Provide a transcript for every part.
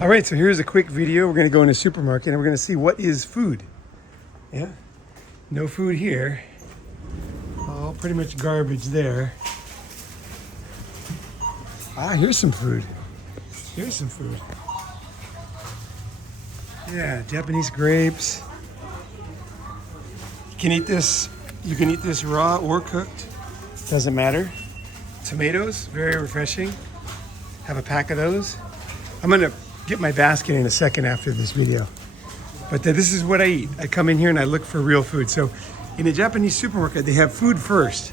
All right, so here's a quick video. We're gonna go in a supermarket and we're gonna see what is food. Yeah, no food here. Oh, pretty much garbage there. Ah, here's some food. Here's some food. Yeah, Japanese grapes. You can eat this. You can eat this raw or cooked. Doesn't matter. Tomatoes, very refreshing. Have a pack of those. I'm gonna get my basket in a second after this video. But this is what I eat. I come in here and I look for real food. So in a Japanese supermarket, they have food first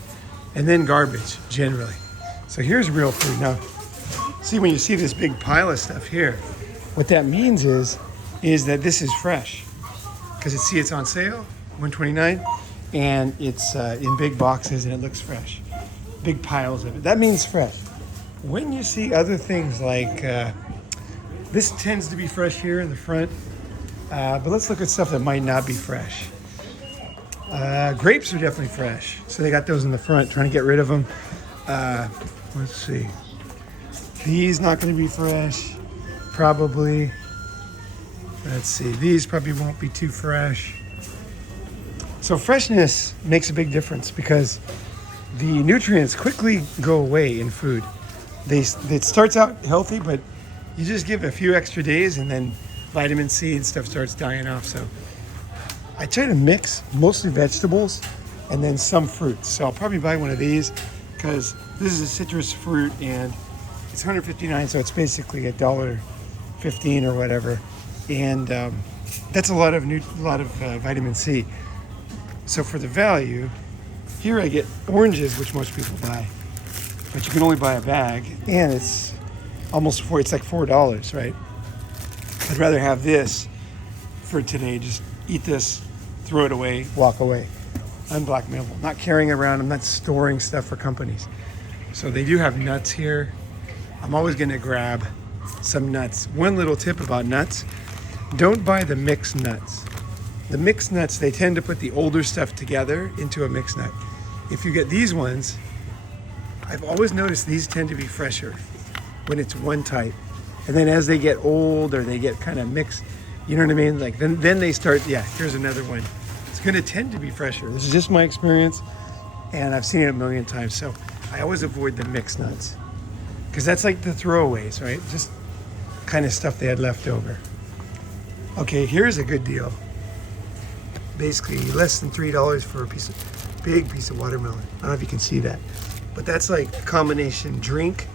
and then garbage, generally. So here's real food. Now, see, when you see this big pile of stuff here, what that means is that this is fresh. Because it's on sale, $129, and it's in big boxes and it looks fresh. Big piles of it. That means fresh. When you see other things like, this tends to be fresh here in the front, but let's look at stuff that might not be fresh. Grapes are definitely fresh, so they got those in the front, trying to get rid of them. Let's see. These not going to be fresh, probably. Let's see, these probably won't be too fresh. So freshness makes a big difference because the nutrients quickly go away in food. It starts out healthy, but you just give it a few extra days and then vitamin C and stuff starts dying off. So I try to mix mostly vegetables and then some fruits. So I'll probably buy one of these because this is a citrus fruit and it's $159, so it's basically $1.15 or whatever. And that's a lot of vitamin C. So for the value, here I get oranges, which most people buy, but you can only buy a bag, and it's it's like $4, right? I'd rather have this for today. Just eat this, throw it away, walk away. Unblackmailable. Not carrying around. I'm not storing stuff for companies. So they do have nuts here. I'm always going to grab some nuts. One little tip about nuts: don't buy the mixed nuts. The mixed nuts, they tend to put the older stuff together into a mixed nut. If you get these ones, I've always noticed these tend to be fresher when it's one type. And then as they get old or they get kind of mixed, you know what I mean? Like then they start, yeah, here's another one. It's gonna tend to be fresher. This is just my experience and I've seen it a million times. So I always avoid the mixed nuts because that's like the throwaways, right? Just kind of stuff they had left over. Okay, here's a good deal. Basically less than $3 for a big piece of watermelon. I don't know if you can see that, but that's like a combination drink.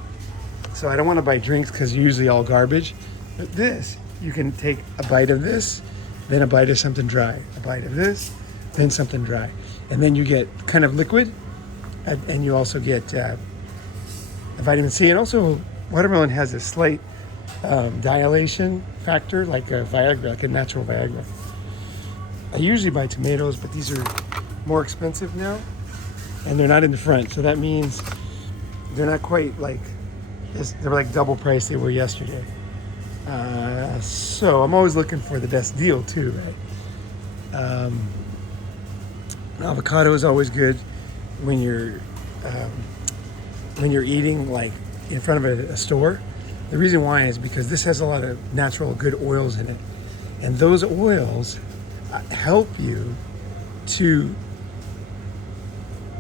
So I don't want to buy drinks because usually all garbage. But this, you can take a bite of this, then a bite of something dry, a bite of this, then something dry. And then you get kind of liquid, and you also get a vitamin C. And also, watermelon has a slight dilation factor, like a Viagra, like a natural Viagra. I usually buy tomatoes, but these are more expensive now, and they're not in the front. So that means they're not quite like, they're like double price they were yesterday. So I'm always looking for the best deal too, right? Avocado is always good when you're eating like in front of a store. The reason why is because this has a lot of natural good oils in it, and those oils help you to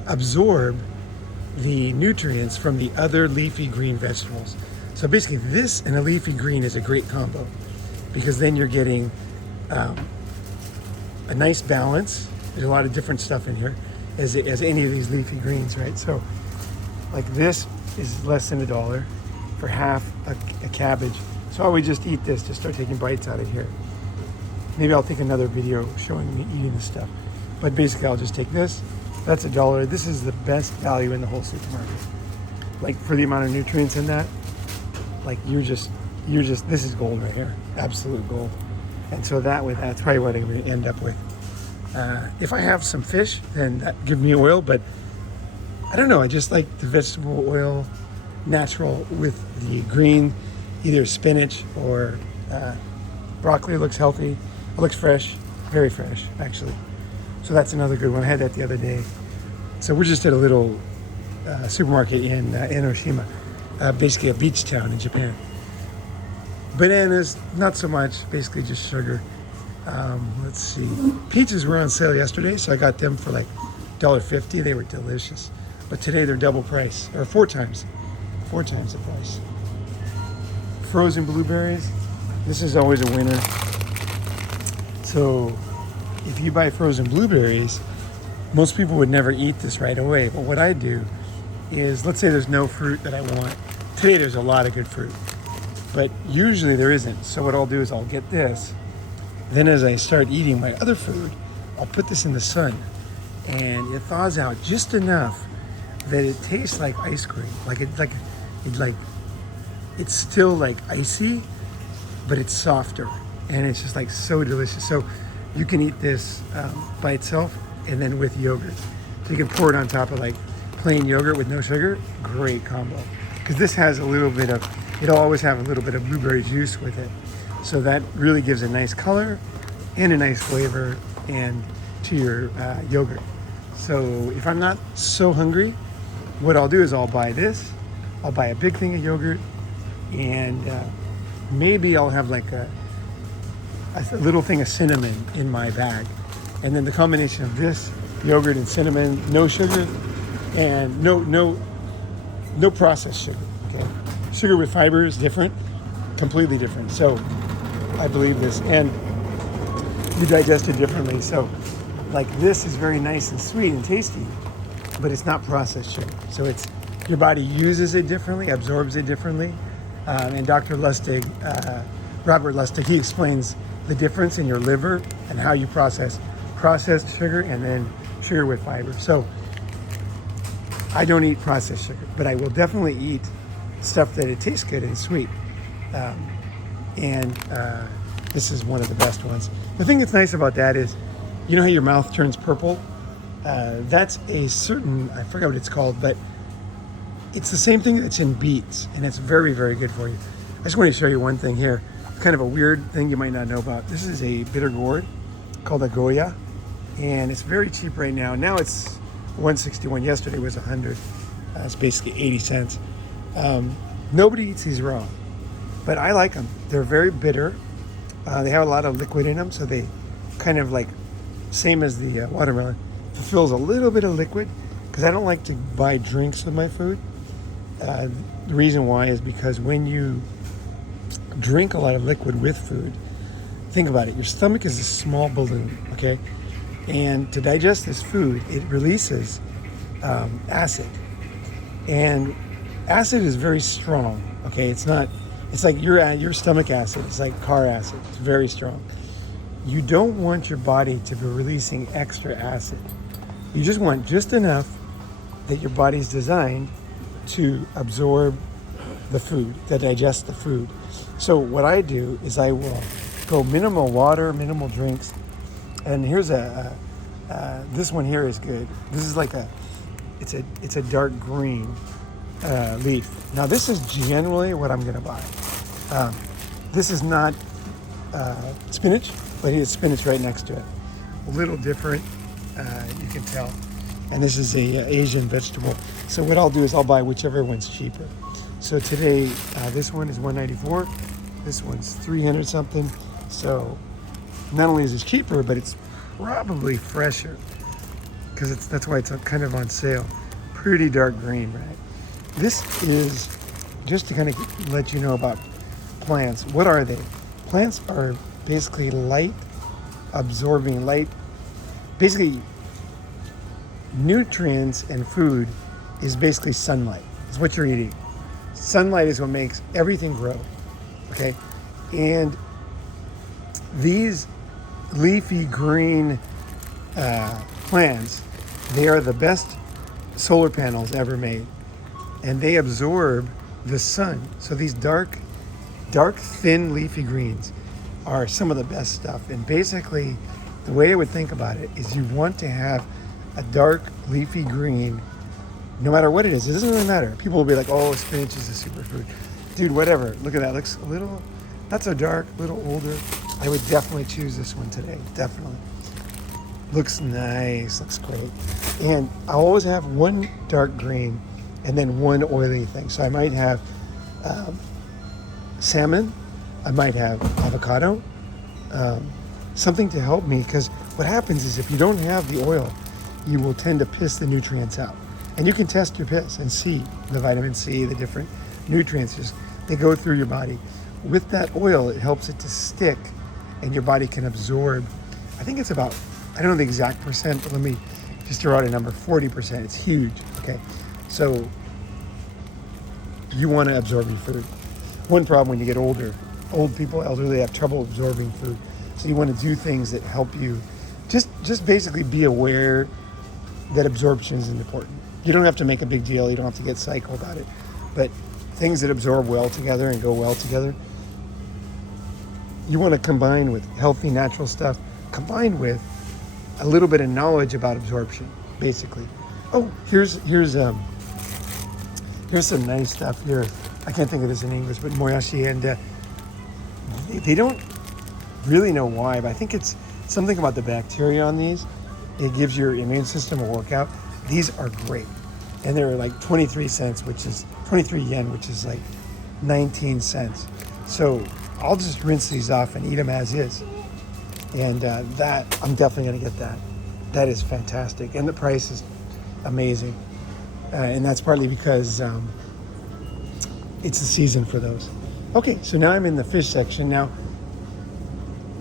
absorb the nutrients from the other leafy green vegetables. So basically this and a leafy green is a great combo because then you're getting a nice balance. There's a lot of different stuff in here as any of these leafy greens, right? So like this is less than $1 for half a cabbage. So I would just eat this, just start taking bites out of here. Maybe I'll take another video showing me eating this stuff. But basically I'll just take this. That's $1. This is the best value in the whole supermarket. Like for the amount of nutrients in that, like you're just, this is gold right here. Absolute gold. And so that's probably what I'm gonna end up with. If I have some fish, then that gives me oil, but I don't know. I just like the vegetable oil, natural with the green, either spinach or broccoli. Looks healthy. It looks fresh, very fresh, actually. So that's another good one. I had that the other day. So we're just at a little supermarket in Enoshima, basically a beach town in Japan. Bananas, not so much, basically just sugar. Let's see. Peaches were on sale yesterday, so I got them for like $1.50. They were delicious. But today they're double price, or four times the price. Frozen blueberries, this is always a winner. So if you buy frozen blueberries, most people would never eat this right away. But what I do is, let's say there's no fruit that I want. Today there's a lot of good fruit, but usually there isn't. So what I'll do is I'll get this. Then as I start eating my other food, I'll put this in the sun, and it thaws out just enough that it tastes like ice cream. It's still like icy, but it's softer, and it's just like so delicious. So you can eat this by itself and then with yogurt. So you can pour it on top of like plain yogurt with no sugar. Great combo. Because this has a little bit of, it'll always have a little bit of blueberry juice with it. So that really gives a nice color and a nice flavor and to your yogurt. So if I'm not so hungry, what I'll do is I'll buy this. I'll buy a big thing of yogurt, and maybe I'll have like a little thing of cinnamon in my bag. And then the combination of this, yogurt and cinnamon, no sugar, and no processed sugar, okay? Sugar with fiber is different, completely different. So I believe this, and you digest it differently. So like this is very nice and sweet and tasty, but it's not processed sugar. So it's, your body uses it differently, absorbs it differently. And Dr. Lustig, Robert Lustig, he explains the difference in your liver and how you process processed sugar and then sugar with fiber. So I don't eat processed sugar, but I will definitely eat stuff that it tastes good and sweet. This is one of the best ones. The thing that's nice about that is, you know how your mouth turns purple? That's a certain, I forgot what it's called, but it's the same thing that's in beets, and it's very, very good for you. I just want to show you one thing here. Kind of a weird thing you might not know about. This is a bitter gourd called a Goya, and it's very cheap right now. Now it's $1.61. Yesterday was $100. It's basically 80 cents. Nobody eats these raw, but I like them. They're very bitter. They have a lot of liquid in them, so they kind of like, same as the watermelon, fulfills a little bit of liquid, because I don't like to buy drinks with my food. The reason why is because when you drink a lot of liquid with food, think about it, your stomach is a small balloon, okay? And to digest this food, it releases acid. And acid is very strong, okay? It's like your stomach acid. It's like car acid. It's very strong. You don't want your body to be releasing extra acid. You just want just enough that your body's designed to absorb the food, to digest the food. So what I do is I will go minimal water, minimal drinks. And here's this one here is good. This is like it's a dark green leaf. Now this is generally what I'm gonna buy. This is not spinach, but it has spinach right next to it. A little different, you can tell. And this is a Asian vegetable. So what I'll do is I'll buy whichever one's cheaper. So today, this one is $1.94. This one's 300 something. So not only is it cheaper, but it's probably fresher, because that's why it's kind of on sale. Pretty dark green, right? This is just to kind of let you know about plants. What are they? Plants are basically light absorbing, basically nutrients and food is basically sunlight. It's what you're eating. Sunlight is what makes everything grow, okay? And these leafy green plants, they are the best solar panels ever made, and they absorb the sun. So these dark, thin leafy greens are some of the best stuff. And basically, the way I would think about it is you want to have a dark leafy green, no matter what it is. It doesn't really matter. People will be like, oh, spinach is a superfood. Dude, whatever. Look at that. Looks a little, not so dark, a little older. I would definitely choose this one today. Definitely. Looks nice. Looks great. And I always have one dark green and then one oily thing. So I might have salmon I might have avocado, something to help me, because what happens is if you don't have the oil, you will tend to piss the nutrients out. And you can test your piss and see the vitamin C, the different nutrients, just they go through your body. With that oil, it helps it to stick and your body can absorb. I think it's about, I don't know the exact percent, but let me just throw out a number, 40%. It's huge, okay? So you want to absorb your food. One problem when you get older, old people, elderly, have trouble absorbing food. So you want to do things that help you just basically be aware that absorption is important. You don't have to make a big deal. You don't have to get psycho about it. But things that absorb well together and go well together, you want to combine with healthy, natural stuff, combined with a little bit of knowledge about absorption, basically. Oh, here's some nice stuff here. I can't think of this in English, but moyashi, and they don't really know why, but I think it's something about the bacteria on these. It gives your immune system a workout. These are great. And they're like 23 cents, which is 23 yen, which is like 19 cents. So I'll just rinse these off and eat them as is. And that, I'm definitely gonna get that. That is fantastic. And the price is amazing. And that's partly because it's the season for those. Okay, so now I'm in the fish section. Now,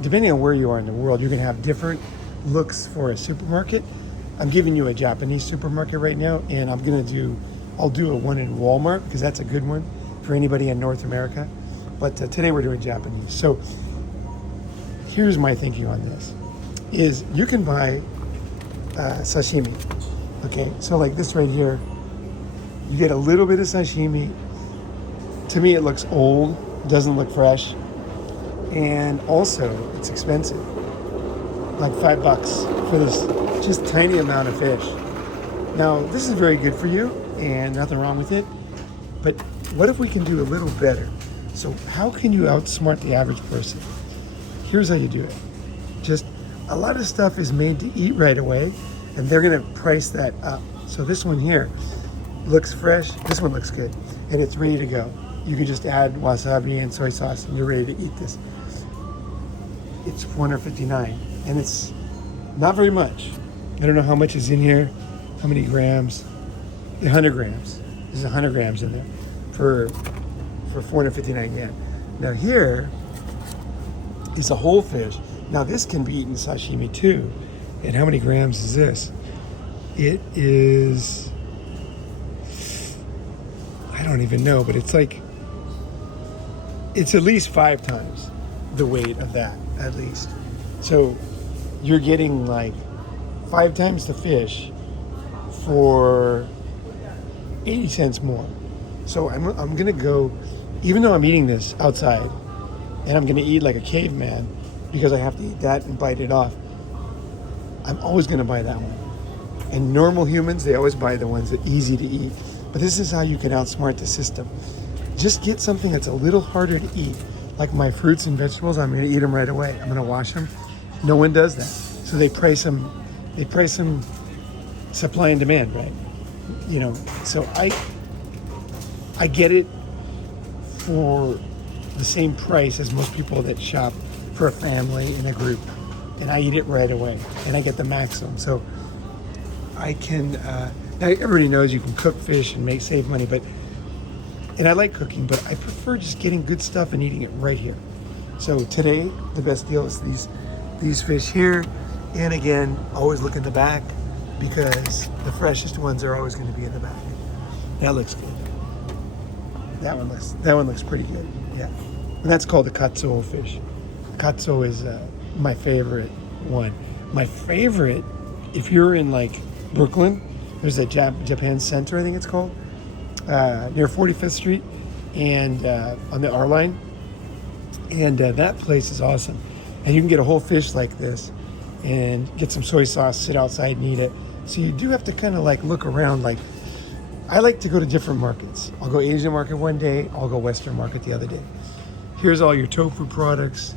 depending on where you are in the world, you're gonna have different looks for a supermarket. I'm giving you a Japanese supermarket right now, and I'll do a one in Walmart, because that's a good one for anybody in North America. But today we're doing Japanese. So here's my thinking on this, is you can buy sashimi, okay? So like this right here, you get a little bit of sashimi. To me, it looks old, doesn't look fresh. And also, it's expensive. Like $5 for this just tiny amount of fish. Now, this is very good for you and nothing wrong with it, but what if we can do a little better? So how can you outsmart the average person? Here's how you do it. Just a lot of stuff is made to eat right away, and they're gonna price that up. So this one here looks fresh, this one looks good, and it's ready to go. You can just add wasabi and soy sauce and you're ready to eat this. It's $4.59, and it's not very much. I don't know how much is in here, how many grams. 100 grams. There's 100 grams in there for 459 yen. Now here is a whole fish. Now this can be eaten sashimi too. And how many grams is this? It is, I don't even know, but it's like, it's at least 5 times the weight of that, at least. So you're getting like 5 times the fish for 80 cents more. So I'm gonna go, even though I'm eating this outside, and I'm gonna eat like a caveman because I have to eat that and bite it off, I'm always gonna buy that one. And normal humans, they always buy the ones that are easy to eat. But this is how you can outsmart the system. Just get something that's a little harder to eat. Like my fruits and vegetables, I'm gonna eat them right away. I'm gonna wash them. No one does that. So they price them supply and demand, right? You know, so I get it for the same price as most people that shop for a family in a group. And I eat it right away. And I get the maximum. So I can, now everybody knows you can cook fish and save money, and I like cooking, but I prefer just getting good stuff and eating it right here. So today, the best deal is these fish here. And again, always look in the back, because the freshest ones are always going to be in the back. That looks good. That one looks pretty good. Yeah. And that's called the katsuo fish. Katsuo is my favorite one. My favorite, if you're in like Brooklyn, there's a Japan Center, I think it's called, near 45th Street, and on the R line. And that place is awesome. And you can get a whole fish like this and get some soy sauce, sit outside and eat it. So you do have to kind of like look around. Like, I like to go to different markets. I'll go Asian market one day, I'll go Western market the other day. Here's all your tofu products.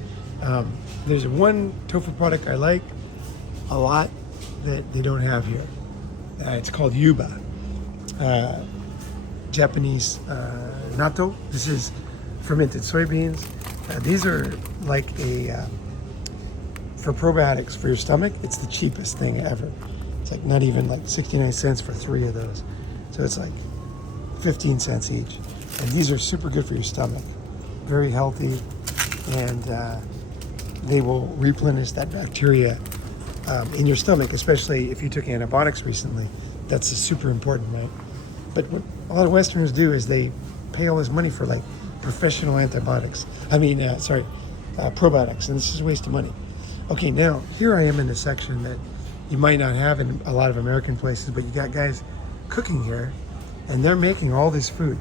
There's one tofu product I like a lot that they don't have here. It's called yuba. Japanese natto. This is fermented soybeans. These are like for probiotics for your stomach, it's the cheapest thing ever. It's like not even like 69 cents for 3 of those. So it's like 15 cents each. And these are super good for your stomach. Very healthy, and they will replenish that bacteria in your stomach, especially if you took antibiotics recently. That's super important, right? But what a lot of Westerners do is they pay all this money for like professional antibiotics. Probiotics, and this is a waste of money. Okay, now here I am in a section that you might not have in a lot of American places, but you got guys cooking here, and they're making all this food.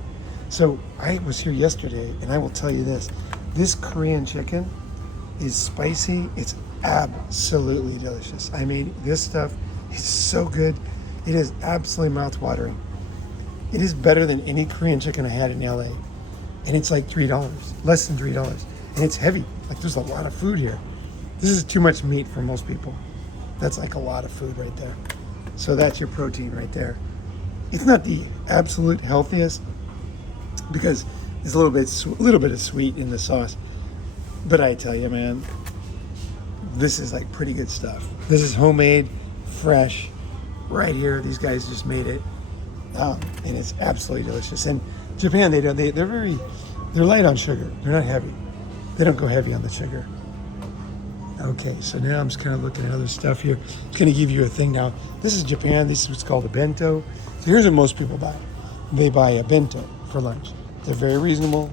So I was here yesterday, and I will tell you this Korean chicken is spicy. It's absolutely delicious. I mean, this stuff is so good. It is absolutely mouth-watering. It is better than any Korean chicken I had in LA. And it's like $3, less than $3. And it's heavy. Like, there's a lot of food here. This is too much meat for most people. That's like a lot of food right there. So that's your protein right there. It's not the absolute healthiest because there's a little bit of sweet in the sauce. But I tell you, man, this is like pretty good stuff. This is homemade, fresh, right here. These guys just made it, and it's absolutely delicious. And Japan, they're light on sugar. They're not heavy. They don't go heavy on the sugar. Okay, so now I'm just kind of looking at other stuff here. I'm going to give you a thing now. This is Japan. This is what's called a bento. So here's what most people buy. They buy a bento for lunch. They're very reasonable,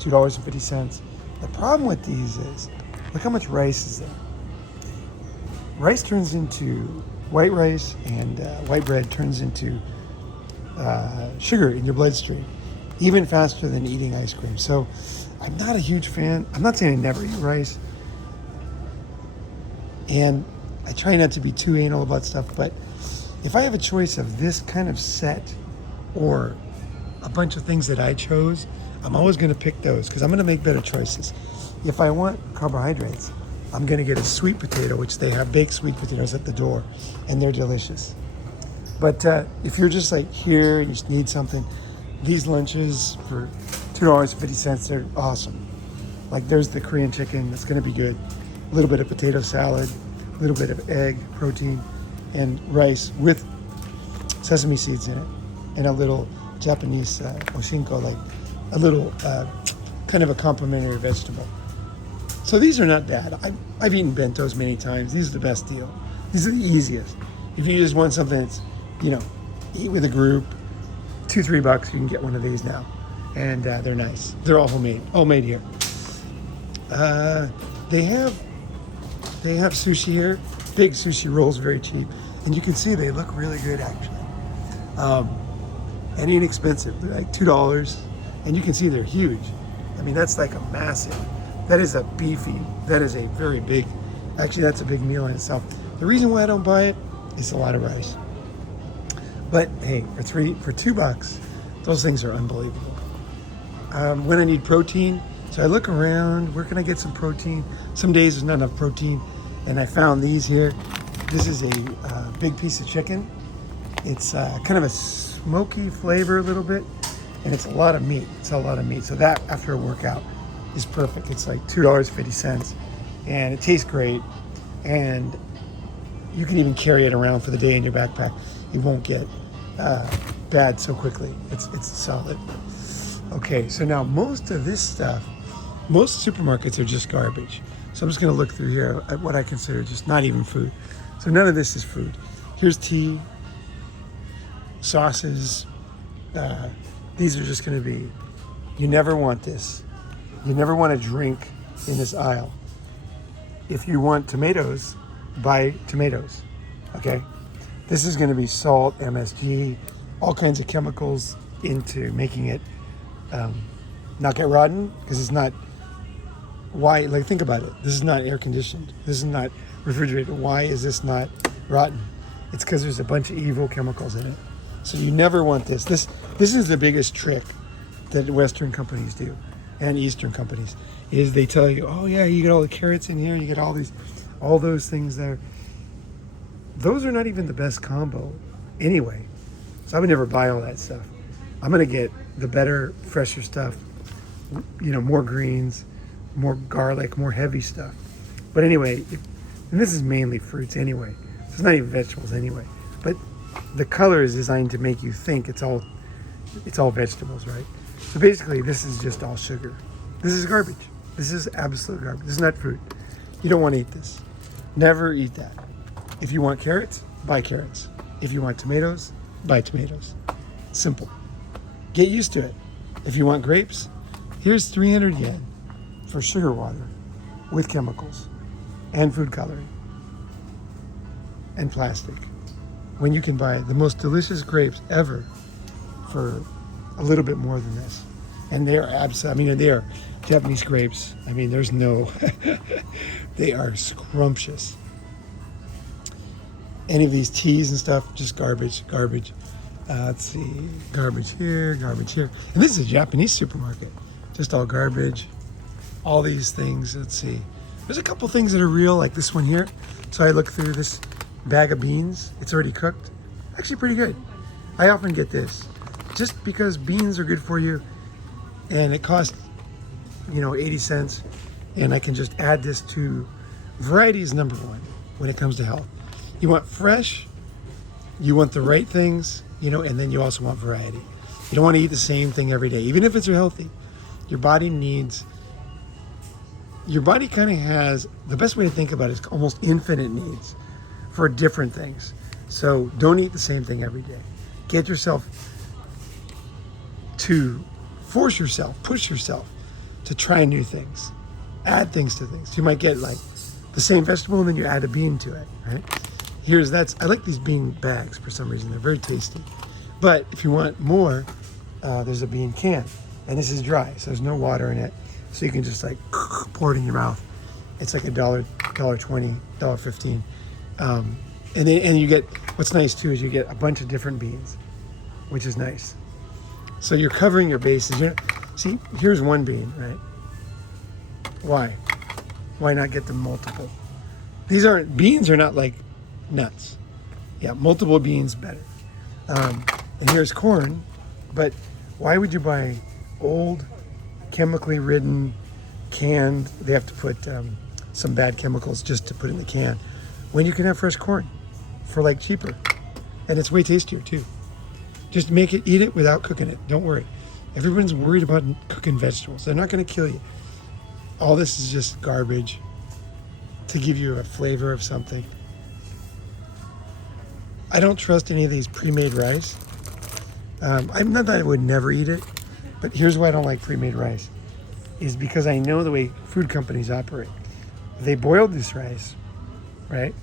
$2.50. The problem with these is, look how much rice is there. Rice turns into white rice, and white bread turns into sugar in your bloodstream, even faster than eating ice cream. So I'm not a huge fan. I'm not saying I never eat rice. And I try not to be too anal about stuff, but if I have a choice of this kind of set or a bunch of things that I chose, I'm always going to pick those because I'm going to make better choices. If I want carbohydrates, I'm going to get a sweet potato, which they have baked sweet potatoes at the door, and they're delicious. But if you're just like here and you just need something, these lunches for $2.50, they're awesome. Like there's the Korean chicken, that's going to be good. A little bit of potato salad, a little bit of egg, protein, and rice with sesame seeds in it, and a little Japanese oshinko, like a little kind of a complementary vegetable. So these are not bad. I've eaten bentos many times. These are the best deal. These are the easiest. If you just want something that's, eat with a group, $2-3, you can get one of these now. And they're nice. They're all homemade here. They have sushi here, big sushi rolls, very cheap. And you can see they look really good actually. And inexpensive, they're like $2. And you can see they're huge. I mean, that's like a massive, that is a very big, actually that's a big meal in itself. The reason why I don't buy it is a lot of rice. But hey, for $2, those things are unbelievable. When I need protein, so I look around, where can I get some protein? Some days there's not enough protein, and I found these here. This is a big piece of chicken. It's kind of a smoky flavor a little bit, and it's a lot of meat. So that, after a workout, is perfect. It's like $2.50, and it tastes great, and you can even carry it around for the day in your backpack. It won't get bad so quickly. It's solid. Okay, so now most of this stuff, most supermarkets are just garbage. So I'm just going to look through here at what I consider just not even food. So none of this is food. Here's tea, sauces. These are just going to be, you never want this. You never want to drink in this aisle. If you want tomatoes, buy tomatoes, okay? This is going to be salt, MSG, all kinds of chemicals into making it not get rotten, because it's not, why, like think about it, this is not air conditioned, this is not refrigerated. Why is this not rotten? It's because there's a bunch of evil chemicals in it. So you never want this. This is the biggest trick that Western companies do, and Eastern companies, is they tell you, oh yeah, you get all the carrots in here, you get all those things there. Those are not even the best combo anyway. So I would never buy all that stuff. I'm gonna get the better, fresher stuff, more greens, more garlic, more heavy stuff. But anyway, and this is mainly fruits anyway. So it's not even vegetables anyway. But the color is designed to make you think it's all vegetables, right? So basically, this is just all sugar. This is garbage. This is absolute garbage. This is not fruit. You don't want to eat this. Never eat that. If you want carrots, buy carrots. If you want tomatoes, buy tomatoes. Simple. Get used to it. If you want grapes, here's 300 yen for sugar water with chemicals and food coloring and plastic, when you can buy the most delicious grapes ever for a little bit more than this. And they are they are Japanese grapes. I mean, there's no, they are scrumptious. Any of these teas and stuff, just garbage. Let's see, garbage here. And this is a Japanese supermarket, just all garbage. All these things, let's see. There's a couple things that are real, like this one here. So I look through this bag of beans. It's already cooked. Actually pretty good. I often get this, just because beans are good for you, and it costs, 80 cents. And I can just add this to, variety is number one when it comes to health. You want fresh, you want the right things, and then you also want variety. You don't want to eat the same thing every day, even if it's healthy. Your body kind of has, the best way to think about it is almost infinite needs for different things. So don't eat the same thing every day. Get yourself to push yourself to try new things. Add things to things. You might get like the same vegetable and then you add a bean to it, right? I like these bean bags for some reason. They're very tasty. But if you want more, there's a bean can. And this is dry, so there's no water in it. So you can just like pour it in your mouth. It's like $1, $1.20, $1.15. And you get, what's nice too is you get a bunch of different beans, which is nice. So you're covering your bases. See, here's one bean, right? Why? Why not get them multiple? Beans are not like nuts. Yeah, multiple beans better. And here's corn, but why would you buy old, chemically ridden, canned, they have to put some bad chemicals just to put in the can, when you can have fresh corn for like cheaper? And it's way tastier too. Just eat it without cooking it. Don't worry. Everyone's worried about cooking vegetables. They're not going to kill you. All this is just garbage to give you a flavor of something. I don't trust any of these pre-made rice. I'm not that I would never eat it, but here's why I don't like pre-made rice, is because I know the way food companies operate. They boiled this rice, right?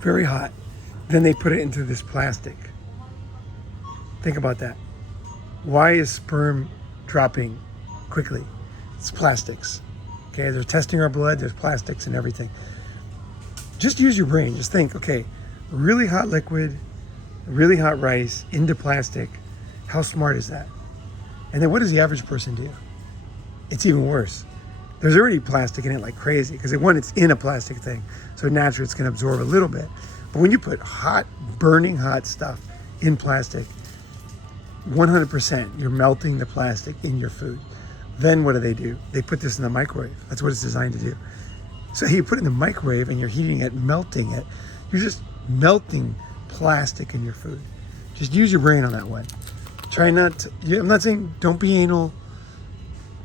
Very hot. Then they put it into this plastic. Think about that. Why is sperm dropping quickly? It's plastics. Okay, they're testing our blood, there's plastics and everything. Just use your brain. Just think, okay, really hot liquid, really hot rice into plastic. How smart is that? And then what does the average person do? It's even worse. There's already plastic in it like crazy because it's in a plastic thing. So naturally it's going to absorb a little bit. But when you put hot, burning hot stuff in plastic, 100% you're melting the plastic in your food. Then what do? They put this in the microwave. That's what it's designed to do. So you put it in the microwave and you're heating it, melting it. You're just melting plastic in your food. Just use your brain on that one. Try not to, I'm not saying don't be anal.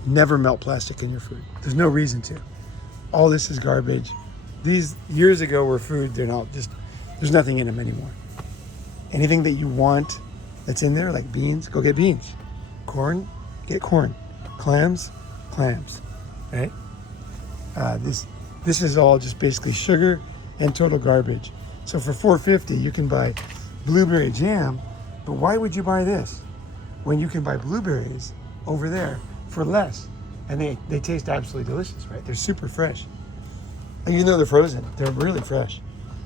Never melt plastic in your food. There's no reason to. All this is garbage. These years ago were food, there's nothing in them anymore. Anything that you want that's in there, like beans, go get beans. Corn, get corn. Clams, right? This is all just basically sugar and total garbage. So for $4.50 you can buy blueberry jam, but why would you buy this when you can buy blueberries over there for less? And they taste absolutely delicious, right? They're super fresh. And even though they're frozen, they're really fresh.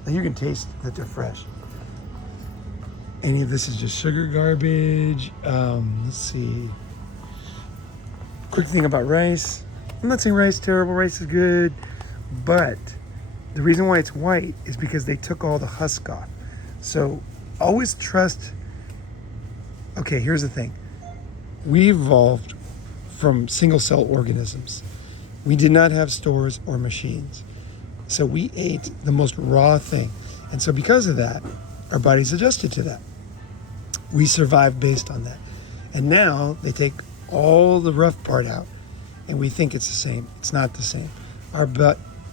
And you can taste that they're fresh. Any of this is just sugar garbage. Let's see. Quick thing about rice. I'm not saying rice is terrible, rice is good, but the reason why it's white is because they took all the husk off. So always trust. Okay, here's the thing. We evolved from single cell organisms. We did not have stores or machines. So we ate the most raw thing. And so because of that, our bodies adjusted to that. We survived based on that. And now they take all the rough part out and we think it's the same. It's not the same.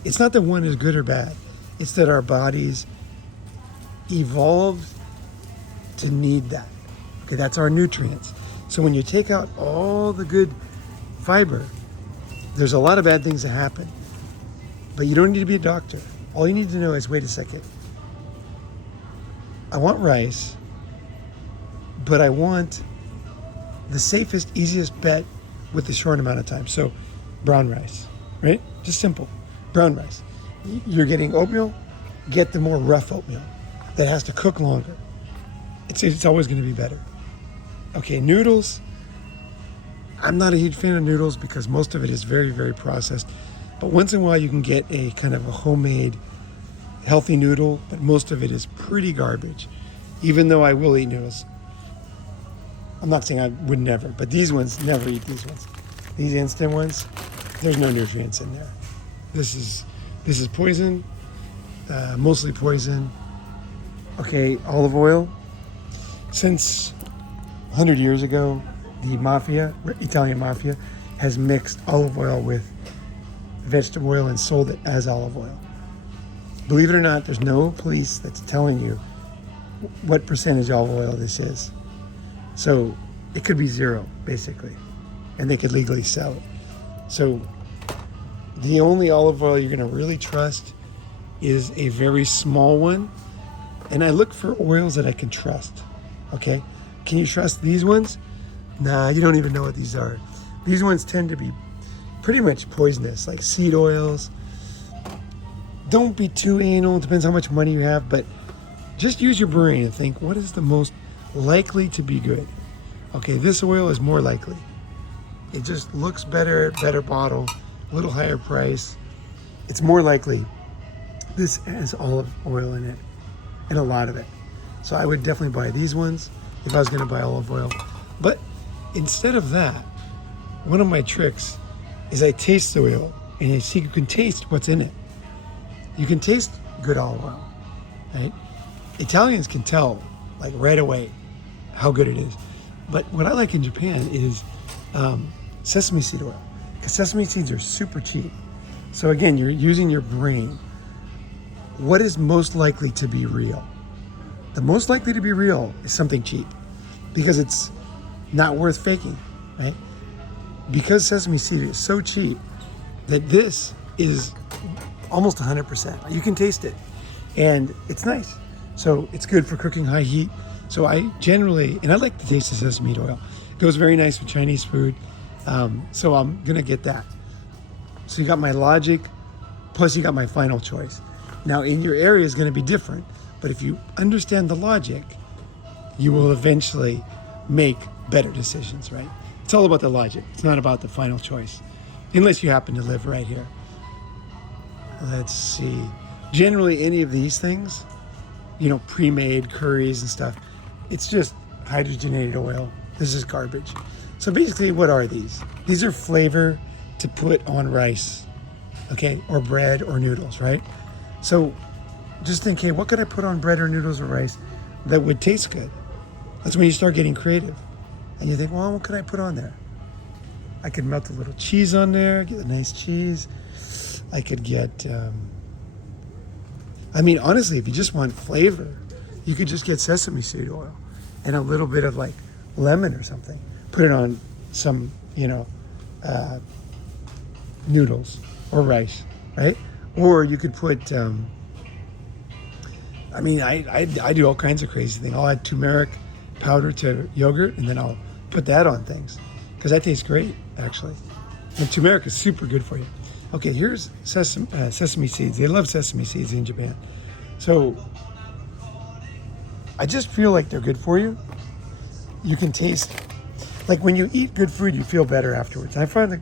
It's not that one is good or bad. It's that our bodies evolved to need that. Okay, that's our nutrients. So when you take out all the good fiber, there's a lot of bad things that happen. But you don't need to be a doctor. All you need to know is, wait a second. I want rice, but I want the safest, easiest bet with the short amount of time. So brown rice, right? Just simple. Brown rice. You're getting oatmeal, get the more rough oatmeal that has to cook longer. It's always going to be better. Okay, noodles. I'm not a huge fan of noodles because most of it is very, very processed. But once in a while you can get a kind of a homemade healthy noodle, but most of it is pretty garbage. Even though I will eat noodles. I'm not saying I would never, but these ones, never eat these ones. These instant ones, there's no nutrients in there. This is poison, mostly poison. Okay, olive oil. Since 100 years ago, the mafia, Italian mafia, has mixed olive oil with vegetable oil and sold it as olive oil. Believe it or not, there's no police that's telling you what percentage olive oil this is. So it could be zero, basically, and they could legally sell it. So the only olive oil you're going to really trust is a very small one. And I look for oils that I can trust. Okay? Can you trust these ones? Nah, you don't even know what these are. These ones tend to be pretty much poisonous, like seed oils. Don't be too anal. It depends how much money you have, but just use your brain and think, what is the most likely to be good? Okay, this oil is more likely. It just looks better, better bottle, a little higher price. It's more likely. This has olive oil in it, and a lot of it. So I would definitely buy these ones if I was gonna buy olive oil. But instead of that, one of my tricks is I taste the oil, and you see, you can taste what's in it. You can taste good olive oil, right? Italians can tell, like right away, how good it is. But what I like in Japan is sesame seed oil, because sesame seeds are super cheap. So again, you're using your brain. What is most likely to be real? The most likely to be real is something cheap, because it's not worth faking, right? Because sesame seed is so cheap that this is almost 100%. You can taste it, and it's nice. So it's good for cooking high heat. So I generally, and I like the taste of sesame oil. It goes very nice with Chinese food. So I'm gonna get that. So you got my logic, plus you got my final choice. Now in your area is gonna be different, but if you understand the logic, you will eventually make better decisions, right? It's all about the logic. It's not about the final choice, unless you happen to live right here. Let's see. Generally, any of these things, you know, pre-made curries and stuff, it's just hydrogenated oil. This is garbage. So basically, what are these? These are flavor to put on rice, okay, or bread or noodles, right? So just think, hey, what could I put on bread or noodles or rice that would taste good? That's when you start getting creative. And you think, well, what could I put on there? I could melt a little cheese on there, get a nice cheese. I could get, I mean, honestly, if you just want flavor, you could just get sesame seed oil and a little bit of like lemon or something. Put it on some, you know, noodles or rice, right? Or you could put, I mean, I do all kinds of crazy things. I'll add turmeric powder to yogurt, and then I'll put that on things, because that tastes great, actually. And turmeric is super good for you. Okay, here's sesame seeds. They love sesame seeds in Japan. So I just feel like they're good for you. You can taste, like when you eat good food, you feel better afterwards. I find that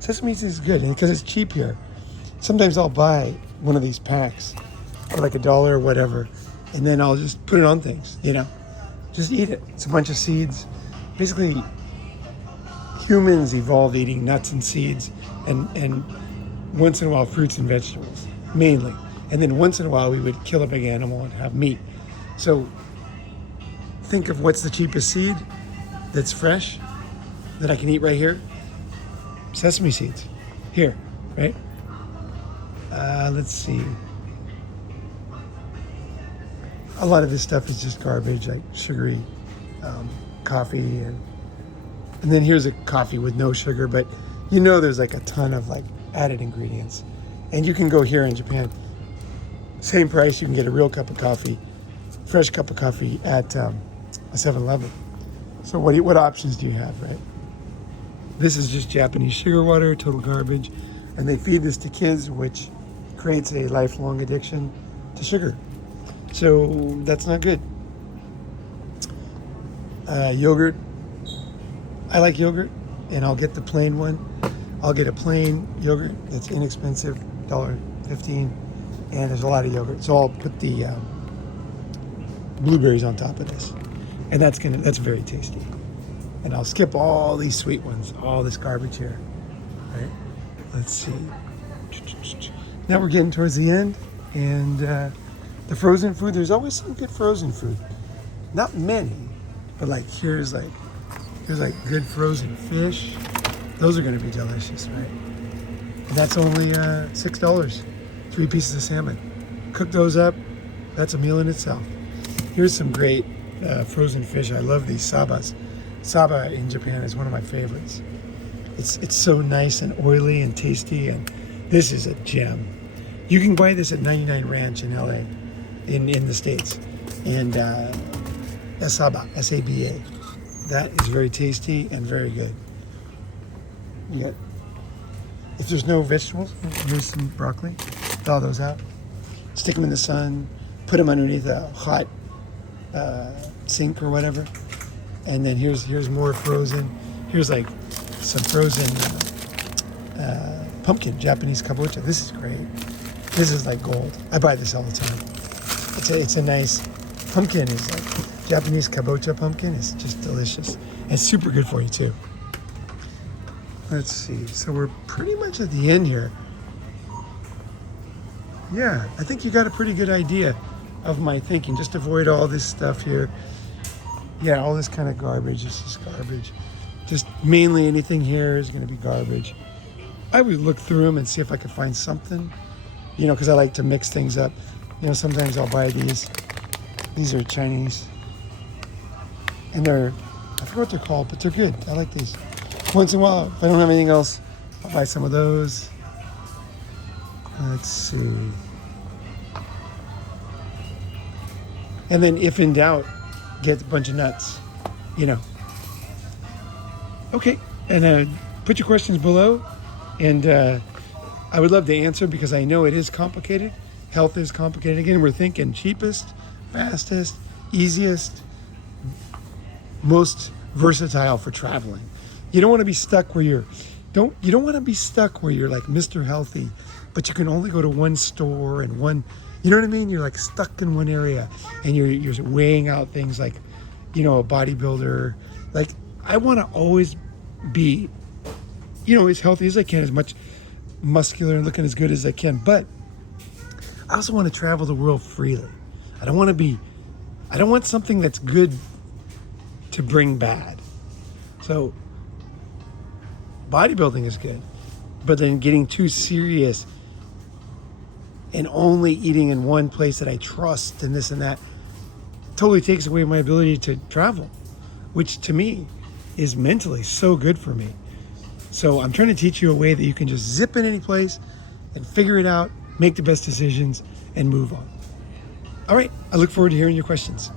sesame seeds is good, and because it's cheap here, sometimes I'll buy one of these packs for like $1 or whatever, and then I'll just put it on things, you know, just eat it. It's a bunch of seeds. Basically, humans evolved eating nuts and seeds and once in a while fruits and vegetables, mainly. And then once in a while we would kill a big animal and have meat. So think of what's the cheapest seed that's fresh that I can eat right here. Sesame seeds, here, right? Let's see. A lot of this stuff is just garbage, like sugary coffee, and then here's a coffee with no sugar, but you know there's like a ton of like added ingredients. And you can go here in Japan, same price, you can get a real cup of coffee, fresh cup of coffee at a 7-Eleven. So what options do you have, right? This is just Japanese sugar water, total garbage. And they feed this to kids, which creates a lifelong addiction to sugar. So that's not good. Yogurt. I like yogurt, and I'll get the plain one. I'll get a plain yogurt that's inexpensive, $1.15, and there's a lot of yogurt. So I'll put the blueberries on top of this, and that's very tasty. And I'll skip all these sweet ones, all this garbage here, right? Let's see. Now we're getting towards the end, and the frozen food, there's always some good frozen food. Not many, but like here's good frozen fish. Those are gonna be delicious, right? And that's only $6, 3 pieces of salmon. Cook those up, that's a meal in itself. Here's some great frozen fish. I love these sabas. Saba in Japan is one of my favorites. It's so nice and oily and tasty, and this is a gem. You can buy this at 99 Ranch in LA, in the States. And Saba, S-A-B-A. That is very tasty and very good. If there's no vegetables, here's some broccoli. Thaw those out. Stick them in the sun. Put them underneath a hot sink or whatever. And then here's more frozen. Here's like some frozen pumpkin, Japanese kabocha. This is great. This is like gold. I buy this all the time. It's a nice pumpkin. Is like Japanese kabocha pumpkin. It's just delicious. And it's super good for you too. Let's see. So we're pretty much at the end here. Yeah, I think you got a pretty good idea of my thinking. Just avoid all this stuff here. Yeah, all this kind of garbage. This is garbage. Just mainly anything here is going to be garbage. I would look through them and see if I could find something, because I like to mix things up. Sometimes I'll buy these. These are Chinese. And I forget what they're called, but they're good. I like these. Once in a while, if I don't have anything else, I'll buy some of those. Let's see. And then if in doubt, get a bunch of nuts, Okay, and put your questions below, and I would love to answer because I know it is complicated. Health is complicated. Again, we're thinking cheapest, fastest, easiest, most versatile for traveling. You don't want to be stuck where you don't want to be stuck where you're like Mr. Healthy, but you can only go to one store and one. You know what I mean? You're like stuck in one area, and you're weighing out things like, a bodybuilder. Like, I want to always be, as healthy as I can, as much muscular and looking as good as I can. But I also want to travel the world freely. I don't want something that's good to bring bad. So bodybuilding is good, but then getting too serious and only eating in one place that I trust and this and that totally takes away my ability to travel, which to me is mentally so good for me. So I'm trying to teach you a way that you can just zip in any place and figure it out, make the best decisions, and move on. All right, I look forward to hearing your questions.